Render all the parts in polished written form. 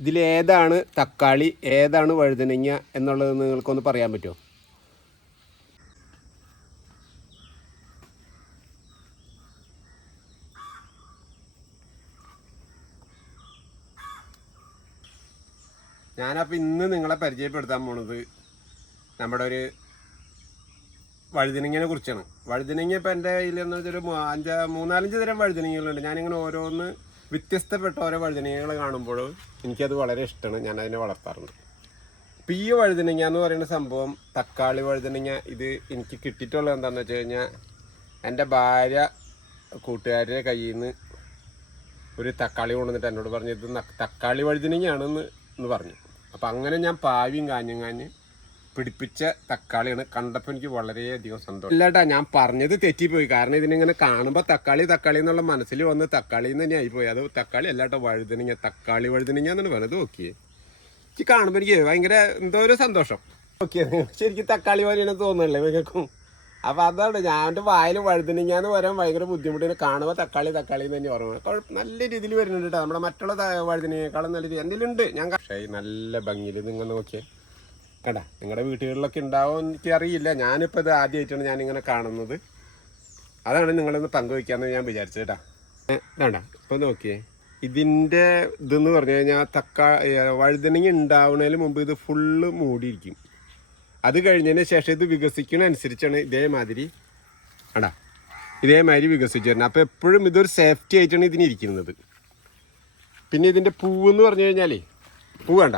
ഇതിലേതാണ് തക്കാളി ഏതാണ് വഴുതനങ്ങ എന്നുള്ളത് നിങ്ങൾക്കൊന്ന് പറയാൻ പറ്റുമോ? ഞാനപ്പോൾ ഇന്ന് നിങ്ങളെ പരിചയപ്പെടുത്താൻ പോണത് നമ്മുടെ ഒരു വഴുതനങ്ങിനെ കുറിച്ചാണ്. വഴുതനങ്ങ ഇപ്പം എൻ്റെ കയ്യിലെന്ന് വെച്ചൊരു മൂന്നാലഞ്ച് തരം വഴുതനങ്ങകളുണ്ട്. ഞാനിങ്ങനെ ഓരോന്ന് വ്യത്യസ്തപ്പെട്ട ഓരോ വഴുതനങ്ങകൾ കാണുമ്പോൾ എനിക്കത് വളരെ ഇഷ്ടമാണ്. ഞാൻ അതിനെ വളർത്താറുണ്ട്. ഇപ്പം ഈ വഴുതനങ്ങ എന്ന് പറയുന്ന സംഭവം തക്കാളി വഴുതനങ്ങ ഇത് എനിക്ക് കിട്ടിയിട്ടുള്ളത് എന്താണെന്ന് വെച്ച് കഴിഞ്ഞാൽ എൻ്റെ ഭാര്യ കൂട്ടുകാരുടെ കയ്യിൽ നിന്ന് ഒരു തക്കാളി കൊണ്ടുവന്നിട്ട് എന്നോട് പറഞ്ഞു ഇത് തക്കാളി വഴുതനങ്ങയാണെന്ന് പറഞ്ഞു. അപ്പം അങ്ങനെ ഞാൻ പാവിയും കാഞ്ഞ് പിടിപ്പിച്ച തക്കാളിയാണ്. കണ്ടപ്പോൾ എനിക്ക് വളരെയധികം സന്തോഷം. ഇല്ലാട്ടാ, ഞാൻ പറഞ്ഞത് തെറ്റിപ്പോയി. കാരണം ഇതിനിങ്ങനെ കാണുമ്പോൾ തക്കാളി എന്നുള്ള മനസ്സിൽ വന്ന് തക്കാളി എന്ന് തന്നെ ആയിപ്പോയി. അത് തക്കാളി അല്ലാട്ടോ, വഴുതനങ്ങ. തക്കാളി വഴുതനങ്ങ എന്നാണ് പറഞ്ഞത്. നോക്കിയേ, എനിക്ക് കാണുമ്പോൾ എനിക്ക് ഭയങ്കര എന്തോ ഒരു സന്തോഷം. ഓക്കെ, ശരിക്കും തക്കാളി പോലെയാണ് തോന്നുന്നല്ലേ നിങ്ങൾക്കും? അപ്പം അതാണ് ഞാൻ എൻ്റെ വായിൽ വഴുതനങ്ങ എന്ന് പറയാൻ ഭയങ്കര ബുദ്ധിമുട്ടിന്. കാണുമ്പോൾ തക്കാളി എന്ന് തന്നെ ഓർമ്മ. നല്ല രീതിയിൽ വരുന്നുണ്ട് കേട്ടോ. നമ്മുടെ മറ്റുള്ള വഴുതനങ്ങയെക്കാളും നല്ല രീതി എൻ്റെ ഉണ്ട്. ഞാൻ പക്ഷേ നല്ല ഭംഗിയിൽ നിങ്ങൾ നോക്കിയേ കേട്ടാ. നിങ്ങളുടെ വീട്ടുകളിലൊക്കെ ഉണ്ടാവും എനിക്കറിയില്ല. ഞാനിപ്പോൾ ഇത് ആദ്യമായിട്ടാണ് ഞാനിങ്ങനെ കാണുന്നത്. അതാണ് നിങ്ങളൊന്ന് പങ്കുവയ്ക്കാമെന്ന് ഞാൻ വിചാരിച്ചത് കേട്ടാ. വേണ്ട, ഇപ്പോൾ നോക്കിയേ, ഇതിൻ്റെ ഇതെന്ന് പറഞ്ഞു കഴിഞ്ഞാൽ വഴുതനങ്ങ ഉണ്ടാവുന്നതിന് മുമ്പ് ഇത് ഫുള്ള് മൂടിയിരിക്കും. അത് കഴിഞ്ഞതിന് ശേഷം ഇത് വികസിക്കുന്നതനുസരിച്ചാണ് ഇതേമാതിരി വികസിച്ചു വരുന്നത്. അപ്പോൾ എപ്പോഴും ഇതൊരു സേഫ്റ്റി ആയിട്ടാണ് ഇതിനിരിക്കുന്നത്. പിന്നെ ഇതിൻ്റെ പൂവെന്ന് പറഞ്ഞു കഴിഞ്ഞാലേ, പൂ വേണ്ട,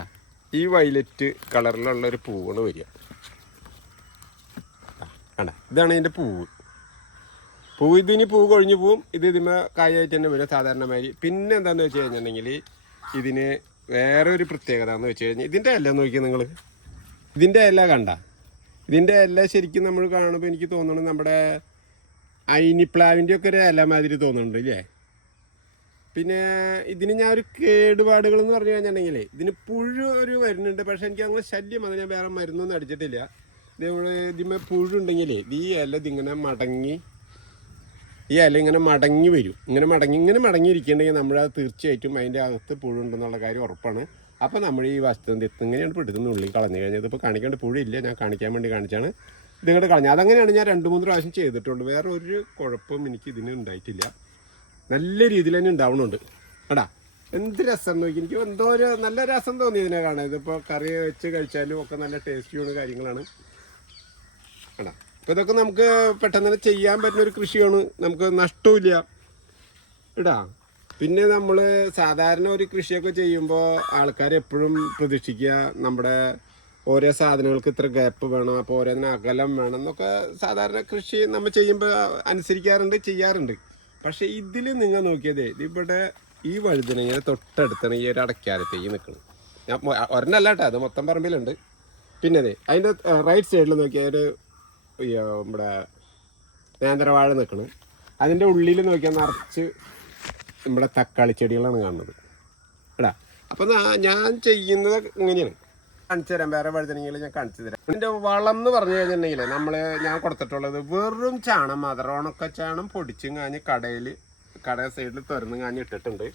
ഈ വയലറ്റ് കളറിലുള്ള ഒരു പൂവാണ് വരിക. ഇതാണ് ഇതിൻ്റെ പൂവ്. ഇതിന് പൂ കൊഴിഞ്ഞു പോവും. ഇതിമേ കായായിട്ട് തന്നെ വരും സാധാരണമാതിരി. പിന്നെ എന്താണെന്ന് വെച്ച് കഴിഞ്ഞിട്ടുണ്ടെങ്കിൽ ഇതിന് വേറെ ഒരു പ്രത്യേകത എന്ന് വെച്ച് കഴിഞ്ഞാൽ ഇതിൻ്റെ ഇല നോക്കിയാൽ നിങ്ങൾ, ഇതിൻ്റെ ഇല കണ്ട, ഇതിൻ്റെ ഇല ശരിക്കും നമ്മൾ കാണുമ്പോൾ എനിക്ക് തോന്നുന്നത് നമ്മുടെ അയിനിപ്ലാവിൻ്റെ ഒക്കെ ഒരു ഇല മാതിരി തോന്നുന്നുണ്ട് ഇല്ലേ? പിന്നെ ഇതിന് ഞാൻ ഒരു കേടുപാടുകൾ എന്ന് പറഞ്ഞു കഴിഞ്ഞിട്ടുണ്ടെങ്കിൽ ഇതിന് പുഴു ഒരു വരുന്നുണ്ട്. പക്ഷെ എനിക്ക് അങ്ങനെ ശല്യം അത് ഞാൻ വേറെ മരുന്നൊന്നും അടിച്ചിട്ടില്ല. ഇതിമേ പുഴു ഉണ്ടെങ്കിൽ ഈ ഇല ഇതിങ്ങനെ മടങ്ങി ഇങ്ങനെ വരും. ഇങ്ങനെ മടങ്ങിയിരിക്കുന്നുണ്ടെങ്കിൽ നമ്മളത് തീർച്ചയായിട്ടും അതിൻ്റെ അകത്ത് പുഴു ഉണ്ടെന്നുള്ള കാര്യം ഉറപ്പാണ്. അപ്പോൾ നമ്മൾ ഈ വസ്തു ഇങ്ങനെയാണ് പെടുത്തുന്ന ഉള്ളിൽ കളഞ്ഞു കഴിഞ്ഞത്. ഇപ്പോൾ കാണിക്കേണ്ട പുഴയില്ല, ഞാൻ കാണിക്കാൻ വേണ്ടി കാണിച്ചാണ്. ഇതിങ്ങോട്ട് കളഞ്ഞത്. അതങ്ങനെയാണ് ഞാൻ 2-3 പ്രാവശ്യം ചെയ്തിട്ടുള്ളൂ. വേറെ ഒരു കുഴപ്പവും എനിക്ക് ഇതിന് ഉണ്ടായിട്ടില്ല. നല്ല രീതിയിൽ തന്നെ ഉണ്ടാവണുണ്ട് എടാ. എന്ത് രസം നോക്കി, എനിക്ക് എന്തോ ഒരു നല്ല രസം തോന്നി ഇതിനെ കാണാൻ. ഇതിപ്പോൾ കറി വെച്ച് കഴിച്ചാലും ഒക്കെ നല്ല ടേസ്റ്റിയുള്ള കാര്യങ്ങളാണ് എടാ. അപ്പോൾ ഇതൊക്കെ നമുക്ക് പെട്ടെന്ന് തന്നെ ചെയ്യാൻ പറ്റുന്ന ഒരു കൃഷിയാണ്. നമുക്ക് നഷ്ടമില്ല എടാ. പിന്നെ നമ്മൾ സാധാരണ ഒരു കൃഷിയൊക്കെ ചെയ്യുമ്പോൾ ആൾക്കാർ എപ്പോഴും പ്രതീക്ഷിക്കുക നമ്മുടെ ഓരോ സാധനങ്ങൾക്ക് ഇത്ര ഗ്യാപ്പ് വേണം, അപ്പോൾ ഓരോന്നിന് അകലം വേണം എന്നൊക്കെ സാധാരണ കൃഷി നമ്മൾ ചെയ്യുമ്പോൾ അനുസരിക്കാറുണ്ട്, ചെയ്യാറുണ്ട്. പക്ഷേ ഇതിൽ നിങ്ങൾ നോക്കിയതേ, ഇതിവിടെ ഈ വഴുതനങ്ങ തൊട്ടടുത്താണ് ഈ ഒരു അടയ്ക്കാലത്തേക്ക് നിൽക്കുന്നത്. ഞാൻ ഒരെണ്ണല്ല കേട്ടോ, അത് മൊത്തം പറമ്പിലുണ്ട്. പിന്നെ അതെ അതിൻ്റെ റൈറ്റ് സൈഡിൽ നോക്കിയാൽ ഒരു നമ്മുടെ നേന്ത്രവാഴ നിൽക്കണം. അതിൻ്റെ ഉള്ളിൽ നോക്കിയാൽ നിറച്ച് നമ്മുടെ തക്കാളി ചെടികളാണ് കാണുന്നത് എടാ. അപ്പം ഞാൻ ചെയ്യുന്നത് ഇങ്ങനെയാണ്, കാണിച്ചു തരാം. വേറെ വഴുതനങ്ങയിൽ ഞാൻ കാണിച്ചു തരാം. ഇതിൻ്റെ വളം എന്ന് പറഞ്ഞു കഴിഞ്ഞിട്ടുണ്ടെങ്കിൽ ഞാൻ കൊടുത്തിട്ടുള്ളത് വെറും ചാണം മാത്രം. ഉണക്കച്ചാണം പൊടിച്ചും കാഞ്ഞ് കട സൈഡിൽ തുറന്ന് കാഞ്ഞ് ഇട്ടിട്ടുണ്ട്.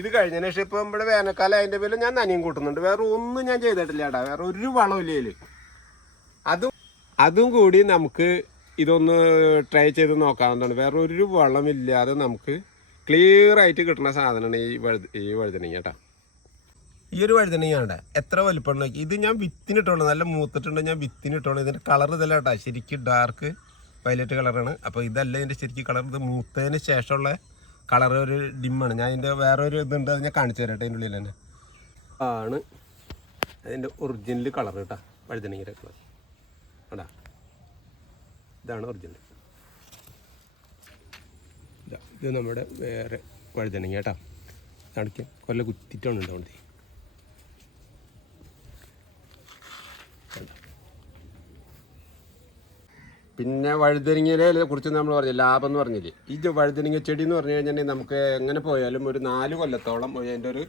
ഇത് കഴിഞ്ഞതിന് ശേഷം ഇപ്പം നമ്മുടെ വേനൽക്കാലം അതിൻ്റെ പേരിൽ ഞാൻ നനയും കൂട്ടുന്നുണ്ട്. വേറെ ഒന്നും ഞാൻ ചെയ്തിട്ടില്ല കേട്ടോ. വേറെ ഒരു വളമില്ല ഇതിൽ. അതും കൂടി നമുക്ക് ഇതൊന്ന് ട്രൈ ചെയ്ത് നോക്കാവുന്നതാണ്. വേറെ ഒരു വളമില്ലാതെ നമുക്ക് ക്ലിയർ ആയിട്ട് കിട്ടുന്ന സാധനമാണ് ഈ വഴുതനങ്ങ കേട്ടോ. ഈ ഒരു വഴുതനങ്ങ വേണ്ട എത്ര വലിപ്പം നോക്കി. ഇത് ഞാൻ വിത്തിനിട്ടുള്ളൂ, നല്ല മൂത്തിട്ടുണ്ട്. ഞാൻ വിത്തിനിട്ടുള്ളൂ. ഇതിൻ്റെ കളർ ഇതല്ല കേട്ടോ, ശരിക്കും ഡാർക്ക് വയലറ്റ് കളറാണ്. അപ്പോൾ ഇതല്ല ഇതിൻ്റെ ശരിക്കും കളർ. ഇത് മൂത്തതിന് ശേഷമുള്ള കളർ ഒരു ഡിമ്മാണ്. ഞാൻ ഇതിൻ്റെ വേറെ ഒരു ഇതുണ്ട്, അത് ഞാൻ കാണിച്ചു തരാം കേട്ടോ. അതിൻ്റെ ഉള്ളിൽ തന്നെ ആണ് അതിൻ്റെ ഒറിജിനൽ കളർ കേട്ടോ, വഴുതനങ്ങയുടെ കളർ കേട്ടാ. ഇതാണ് ഒറിജിനൽ. ഇത് നമ്മുടെ വേറെ വഴുതനങ്ങ കേട്ടോ. കാണിക്കാം, കൊല്ല കുത്തിയിട്ടാണ് ഉണ്ടാവുന്നത്. പിന്നെ വഴുതനങ്ങയെ കുറിച്ച് നമ്മൾ പറഞ്ഞില്ല, ലാഭം എന്ന് പറഞ്ഞില്ലേ. ഈ വഴുതനങ്ങ ചെടി എന്ന് പറഞ്ഞു കഴിഞ്ഞാൽ നമുക്ക് എങ്ങനെ പോയാലും ഒരു 4 കൊല്ലത്തോളം അതിൻ്റെ ഒരു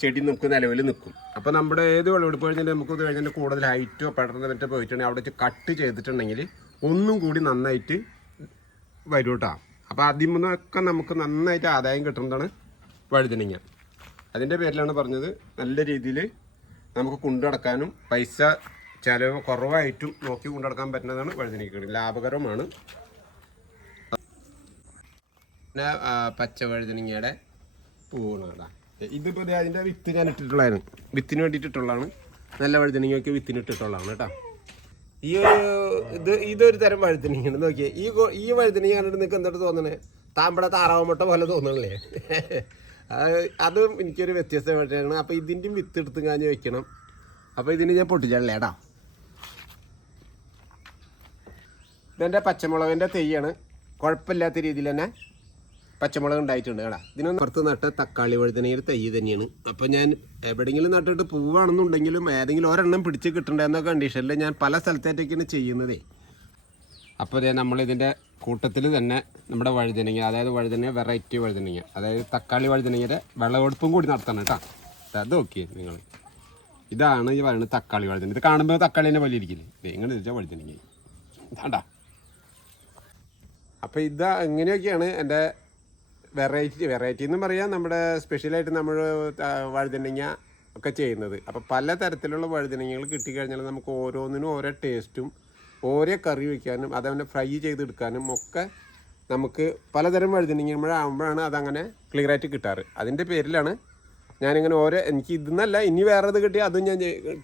ചെടി നമുക്ക് നിലവിൽ നിൽക്കും. അപ്പോൾ നമ്മുടെ ഏത് വിളവെടുപ്പ് കഴിഞ്ഞാൽ നമുക്ക് ഇത് കഴിഞ്ഞാൽ കൂടുതൽ ഹൈറ്റോ പടർന്ന് മറ്റോ പോയിട്ടുണ്ടെങ്കിൽ അവിടെ കട്ട് ചെയ്തിട്ടുണ്ടെങ്കിൽ ഒന്നും കൂടി നന്നായിട്ട് വരും കേട്ടോ. അപ്പോൾ അതിൽ നിന്നൊക്കെ നമുക്ക് നന്നായിട്ട് ആദായം കിട്ടുന്നതാണ് വഴുതനങ്ങ. അതിൻ്റെ പേരിലാണ് പറഞ്ഞത്. നല്ല രീതിയിൽ നമുക്ക് കൊണ്ടുനടക്കാനും പൈസ ചിലവ് കുറവായിട്ടും നോക്കി കൊണ്ടുനടക്കാൻ പറ്റുന്നതാണ് വഴുതനങ്ങ. ലാഭകരമാണ്. പിന്നെ പച്ച വഴുതനങ്ങയുടെ പൂവാണ്. ഇതിപ്പോൾ അതിൻ്റെ വിത്ത് ഞാൻ ഇട്ടിട്ടുള്ളതാണ്. വിത്തിന് വേണ്ടിയിട്ടിട്ടുള്ളതാണ്. നല്ല വഴുതനങ്ങയൊക്കെ വിത്തിന് ഇട്ടിട്ടുള്ളതാണ് കേട്ടോ. ഈ ഒരു ഇതൊരു തരം വഴുതനങ്ങയാണ്. നോക്കിയേ, ഈ വഴുതനങ്ങ കണ്ടിട്ട് നിങ്ങൾക്ക് എന്താണ് തോന്നണേ? താമ്പട താറാവമുട്ട പോലെ തോന്നണല്ലേ? അതും എനിക്കൊരു വ്യത്യസ്തമായിട്ടാണ്. അപ്പോൾ ഇതിൻ്റെയും വിത്ത് എടുത്ത് കാഞ്ഞ് വെക്കണം. അപ്പോൾ ഇതിന് ഞാൻ പൊട്ടിച്ചാളേടാ. ഇതെൻ്റെ പച്ചമുളകിൻ്റെ തെയ്യാണ്. കുഴപ്പമില്ലാത്ത രീതിയിൽ തന്നെ പച്ചമുളക് ഉണ്ടായിട്ടുണ്ട് കേടാ. ഇതിനൊന്ന് പുറത്ത് നട്ട തക്കാളി വഴുതനയുടെ തൈ തന്നെയാണ്. അപ്പോൾ ഞാൻ എവിടെയെങ്കിലും നട്ടിട്ട് പൂവാണെന്നുണ്ടെങ്കിലും ഏതെങ്കിലും ഒരെണ്ണം പിടിച്ച് കിട്ടേണ്ട കണ്ടീഷനിൽ ഞാൻ പല സ്ഥലത്തേക്കൊക്കെയാണ് ചെയ്യുന്നതേ. അപ്പോൾ നമ്മളിതിൻ്റെ കൂട്ടത്തിൽ തന്നെ നമ്മുടെ വഴുതനങ്ങ, അതായത് വഴുതനങ്ങ വെറൈറ്റി വഴുതനങ്ങ, അതായത് തക്കാളി വഴുതനങ്ങയുടെ വിളവെടുപ്പും കൂടി നടത്തണം കേട്ടോ. അത് നോക്കിയേ നിങ്ങൾ, ഇതാണ് ഈ പറയുന്നത് തക്കാളി വഴുതനങ്ങ. ഇത് കാണുമ്പോൾ തക്കാളി തന്നെ പോലെ ഇരിക്കില്ലേ? ഇങ്ങനെ ചോദിച്ചാൽ വഴുതനങ്ങ ഇതാണ്ടാ. അപ്പോൾ ഇതാ ഇങ്ങനെയൊക്കെയാണ് എൻ്റെ വെറൈറ്റി എന്ന് പറയാം. നമ്മുടെ സ്പെഷ്യലായിട്ട് നമ്മൾ വഴുതനങ്ങ ഒക്കെ ചെയ്യുന്നത്. അപ്പോൾ പല തരത്തിലുള്ള വഴുതനങ്ങകൾ കിട്ടിക്കഴിഞ്ഞാൽ നമുക്ക് ഓരോന്നിനും ഓരോ ടേസ്റ്റും ഓരോ കറി വയ്ക്കാനും അതങ്ങനെ ഫ്രൈ ചെയ്തെടുക്കാനും ഒക്കെ നമുക്ക് പലതരം വഴുതനങ്ങ അതങ്ങനെ ക്ലിയറായിട്ട് കിട്ടാറ്. അതിൻ്റെ പേരിലാണ് ഞാനിങ്ങനെ എനിക്ക് ഇതെന്നല്ല, ഇനി വേറെ ഇത് കിട്ടിയാൽ അതും ഞാൻ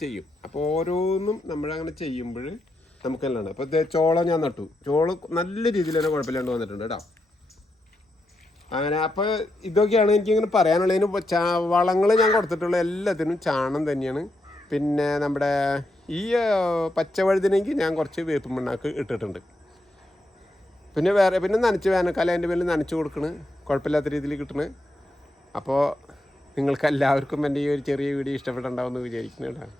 ചെയ്യും. അപ്പോൾ ഓരോന്നും നമ്മളങ്ങനെ ചെയ്യുമ്പോൾ നമുക്ക് നല്ലതാണ്. അപ്പോൾ ചോളം ഞാൻ നട്ടു. ചോളം നല്ല രീതിയിൽ തന്നെ കുഴപ്പമില്ലാണ്ട് വന്നിട്ടുണ്ട് കേട്ടോ. അങ്ങനെ അപ്പോൾ ഇതൊക്കെയാണ് എനിക്കിങ്ങനെ പറയാനുള്ളതിന്. വളങ്ങൾ ഞാൻ കൊടുത്തിട്ടുള്ള എല്ലാത്തിനും ചാണം തന്നെയാണ്. പിന്നെ നമ്മുടെ ഈ പച്ചവഴുതനയ്ക്ക് ഞാൻ കുറച്ച് വേപ്പ് മണ്ണാക്ക് ഇട്ടിട്ടുണ്ട്. പിന്നെ വേനൽക്കാലം അതിൻ്റെ മേലിൽ നനച്ച് കൊടുക്കണ്, കുഴപ്പമില്ലാത്ത രീതിയിൽ കിട്ടണ്. അപ്പോൾ നിങ്ങൾക്ക് എല്ലാവർക്കും എൻ്റെ ഈ ഒരു ചെറിയ വീഡിയോ ഇഷ്ടപ്പെട്ടുണ്ടാവുമെന്ന് വിചാരിക്കുന്നു കേട്ടോ.